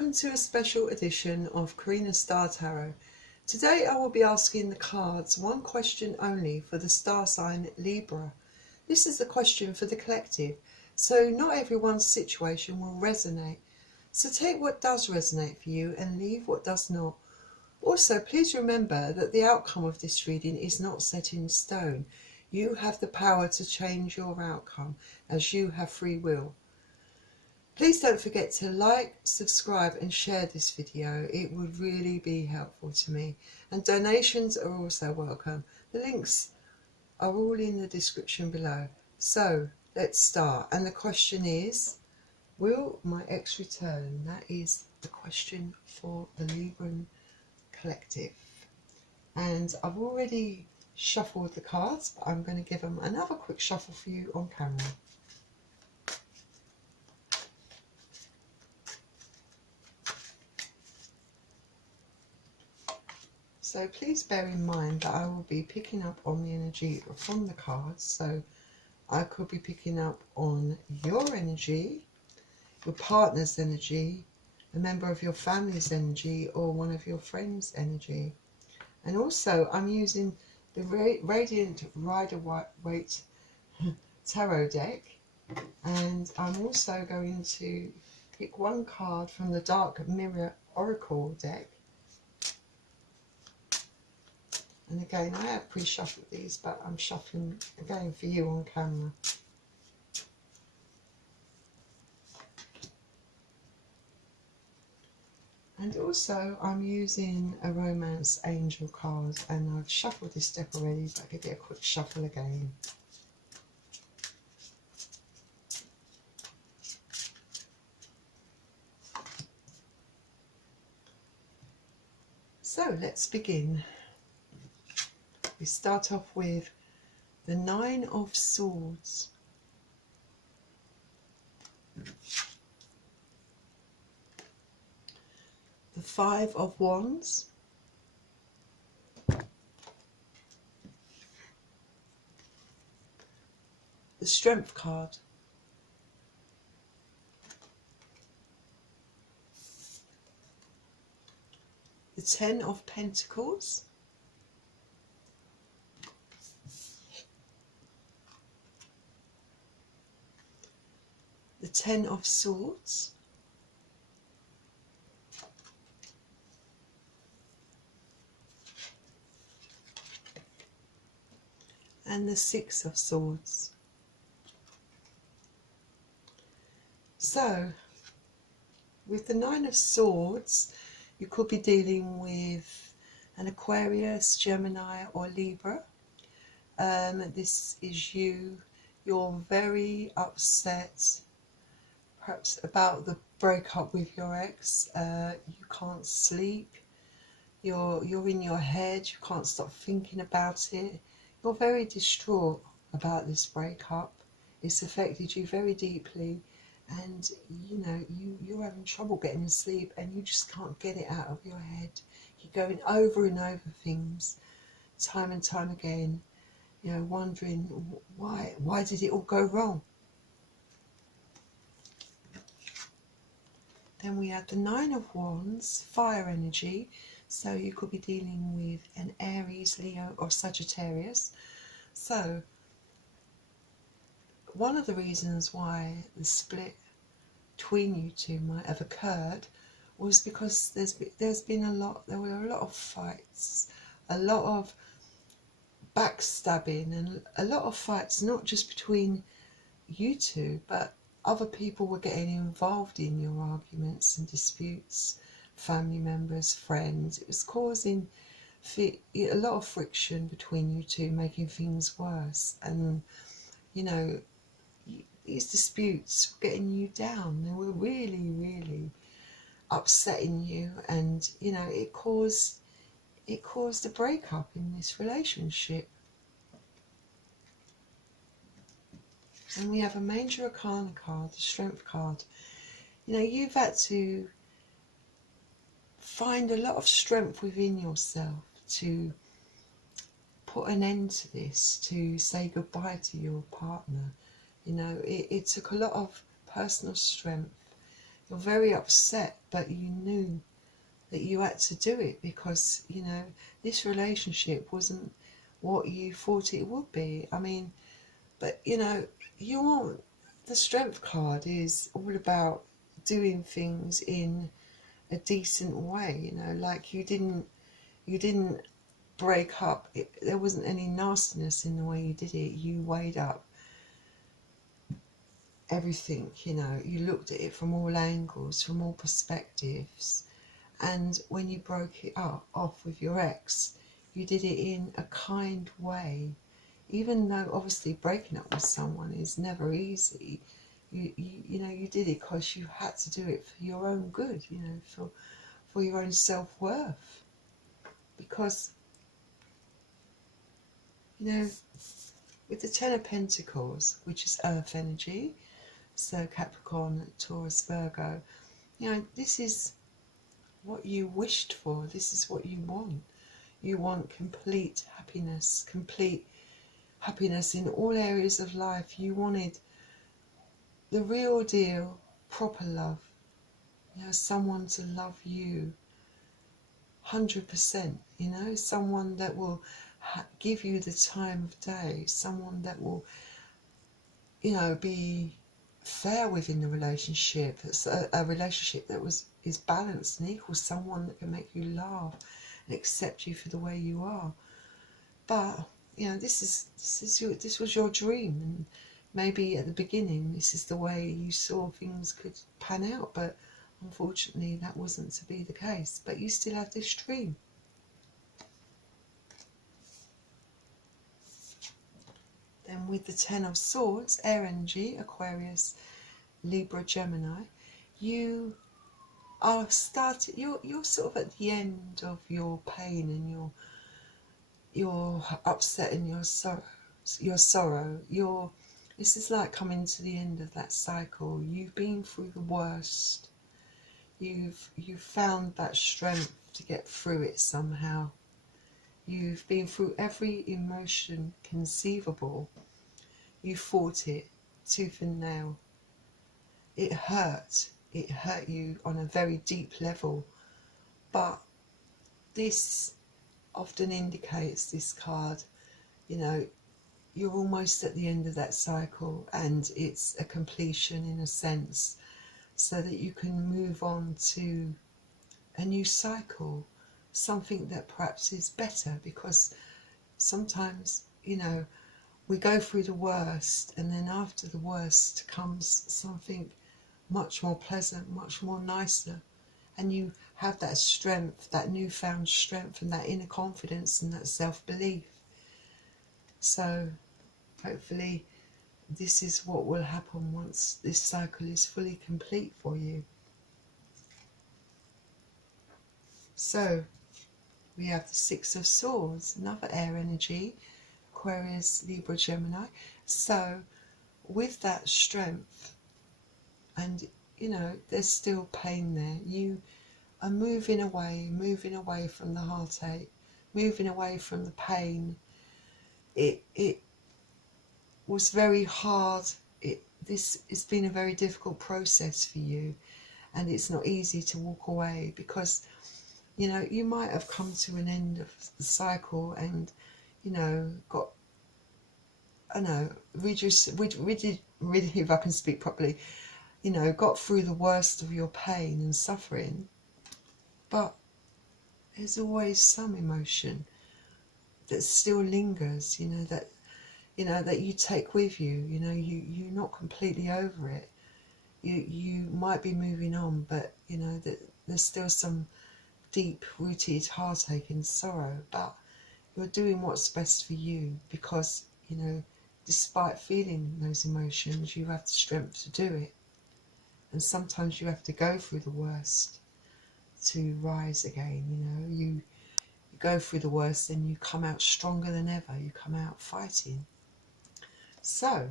Welcome to a special edition of Karina Star Tarot. Today I will be asking the cards one question only for the star sign Libra. This is the question for the collective, so not everyone's situation will resonate. So take what does resonate for you and leave what does not. Also, please remember that the outcome of this reading is not set in stone. You have the power to change your outcome as you have free will. Please don't forget to like, subscribe and share this video. It would really be helpful to me. And donations are also welcome. The links are all in the description below. So let's start. And the question is, will my ex return? That is the question for the Libran collective. And I've already shuffled the cards, but I'm going to give them another quick shuffle for you on camera. So please bear in mind that I will be picking up on the energy from the cards. So I could be picking up on your energy, your partner's energy, a member of your family's energy, or one of your friends' energy. And also I'm using the Radiant Rider-Waite Tarot deck. And I'm also going to pick one card from the Dark Mirror Oracle deck. And again, I have pre-shuffled these, but I'm shuffling again for you on camera. And also, I'm using a Romance Angel card, and I've shuffled this deck already, but I'll give it a quick shuffle again. So, let's begin. We start off with the Nine of Swords, the Five of Wands, the Strength card, the Ten of Pentacles, the Ten of Swords, and the Six of Swords. So, with the Nine of Swords, you could be dealing with an Aquarius, Gemini or Libra. This is you. You're very upset, perhaps about the breakup with your ex. You can't sleep. You're in your head. You can't stop thinking about it. You're very distraught about this breakup. It's affected you very deeply, and you know you're having trouble getting to sleep, and you just can't get it out of your head. You're going over and over things, time and time again. You know, wondering why did it all go wrong? Then we have the Nine of Wands, fire energy. So you could be dealing with an Aries, Leo or Sagittarius. So one of the reasons why the split between you two might have occurred was because there were a lot of fights, a lot of backstabbing, and a lot of fights, not just between you two, but other people were getting involved in your arguments and disputes, family members, friends. It was causing a lot of friction between you two, making things worse. And you know, these disputes were getting you down. They were really, really upsetting you, and you know, it caused a breakup in this relationship. And we have a Major Arcana card, the Strength card. You know, you've had to find a lot of strength within yourself to put an end to this, to say goodbye to your partner. You know, it took a lot of personal strength You're very upset, but you knew that you had to do it because, you know, this relationship wasn't what you thought it would be. I mean, but, you know, you want, the Strength card is all about doing things in a decent way, you know, like you didn't break up. There wasn't any nastiness in the way you did it. You weighed up everything, you know, you looked at it from all angles, from all perspectives. And when you broke it off with your ex, you did it in a kind way. Even though obviously breaking up with someone is never easy, you know, you did it because you had to do it for your own good, you know, for your own self-worth. Because, you know, with the Ten of Pentacles, which is earth energy, so Capricorn, Taurus, Virgo, you know, this is what you wished for. This is what you want. You want complete happiness in all areas of life. You wanted the real deal, proper love. You know, someone to love you 100%, you know, someone that will give you the time of day, someone that will, you know, be fair within the relationship. It's a relationship that is balanced and equal, someone that can make you laugh and accept you for the way you are. But, you know, this was your dream, and maybe at the beginning this is the way you saw things could pan out, but unfortunately that wasn't to be the case. But you still have this dream. Then with the Ten of Swords, air energy, Aquarius, Libra, Gemini, you are you're sort of at the end of your pain and your upset and your sorrow. This is like coming to the end of that cycle. You've been through the worst. You've found that strength to get through it somehow. You've been through every emotion conceivable. You fought it tooth and nail. It hurt. It hurt you on a very deep level. But this often indicates, this card, you know, you're almost at the end of that cycle, and it's a completion in a sense, so that you can move on to a new cycle, something that perhaps is better. Because sometimes, you know, we go through the worst, and then after the worst comes something much more pleasant, much more nicer, and you have that strength, that newfound strength, and that inner confidence and that self-belief. So hopefully this is what will happen once this cycle is fully complete for you. So we have the Six of Swords, another air energy, Aquarius, Libra, Gemini. So with that strength, and you know, there's still pain there, you are moving away from the heartache, moving away from the pain. It was very hard. This has been a very difficult process for you, and it's not easy to walk away, because, you know, you might have come to an end of the cycle and, you know, got, I know, if I can speak properly, you know, got through the worst of your pain and suffering. But there's always some emotion that still lingers, you know, that you take with you. You know, you're not completely over it. You might be moving on, but you know that there's still some deep-rooted heartache and sorrow. But you're doing what's best for you, because, you know, despite feeling those emotions, you have the strength to do it. And sometimes you have to go through the worst to rise again. You know, you go through the worst and you come out stronger than ever. You come out fighting. So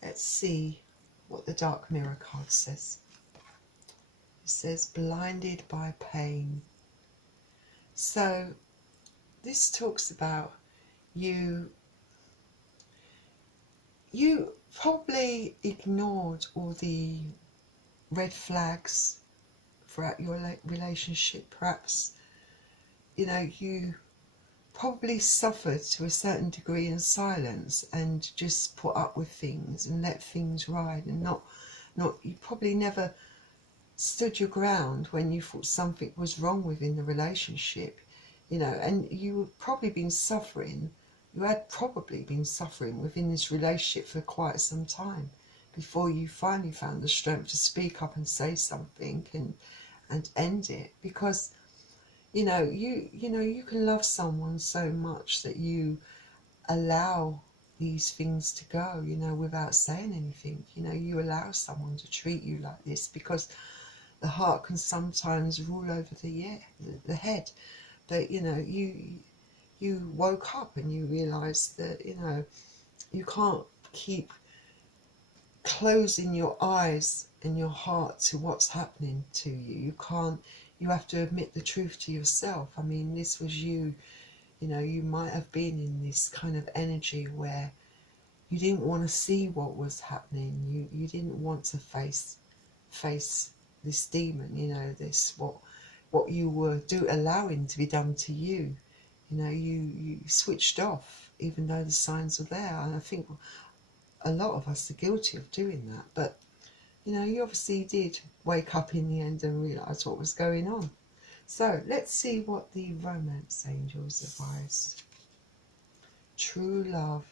let's see what the Dark Mirror card says. It says blinded by pain. So this talks about you probably ignored all the red flags throughout your relationship. Perhaps, you know, you probably suffered to a certain degree in silence and just put up with things and let things ride, and not you probably never stood your ground when you thought something was wrong within the relationship, you know, and you probably been suffering. You had probably been suffering within this relationship for quite some time before you finally found the strength to speak up and say something and end it. Because you know you can love someone so much that you allow these things to go, you know, without saying anything. You know, you allow someone to treat you like this because the heart can sometimes rule over the head. But you know, you woke up and you realized that, you know, you can't keep closing your eyes and your heart to what's happening to you. You can't. You have to admit the truth to yourself. I mean, this was you. You know, you might have been in this kind of energy where you didn't want to see what was happening. You didn't want to face this demon. You know, this what you were allowing to be done to you. You know, you switched off even though the signs were there. And I think a lot of us are guilty of doing that. But you know, you obviously did wake up in the end and realise what was going on. So let's see what the romance angels advise. True love.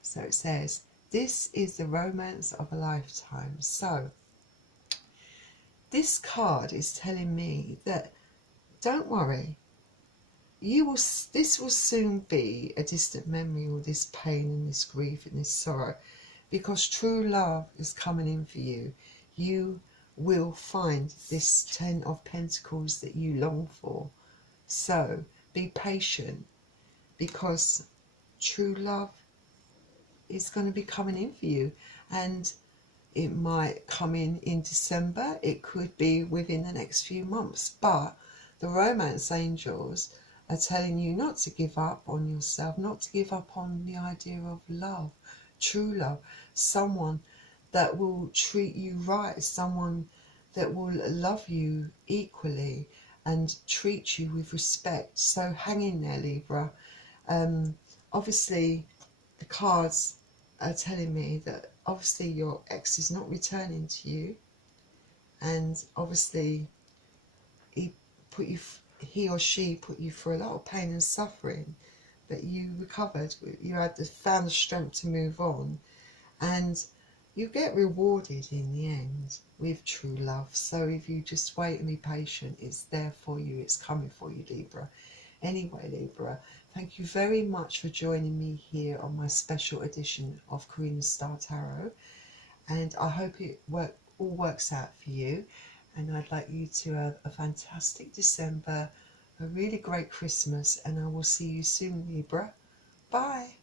So it says, this is the romance of a lifetime. So this card is telling me that don't worry, this will soon be a distant memory, all this pain and this grief and this sorrow, because true love is coming in for you. You will find this 10 of Pentacles that you long for. So be patient, because true love is going to be coming in for you. And it might come in December. It could be within the next few months. But the romance angels are telling you not to give up on yourself, not to give up on the idea of love, true love, someone that will treat you right, someone that will love you equally and treat you with respect. So hang in there, Libra. Obviously, the cards are telling me that obviously your ex is not returning to you, and obviously he or she put you through a lot of pain and suffering, but you recovered. You found the strength to move on, and you get rewarded in the end with true love. So if you just wait and be patient, it's there for you. It's coming for you, Libra. Anyway, Libra, thank you very much for joining me here on my special edition of Karina's Star Tarot, and I hope it all works out for you. And I'd like you to have a fantastic December, a really great Christmas, and I will see you soon, Libra. Bye.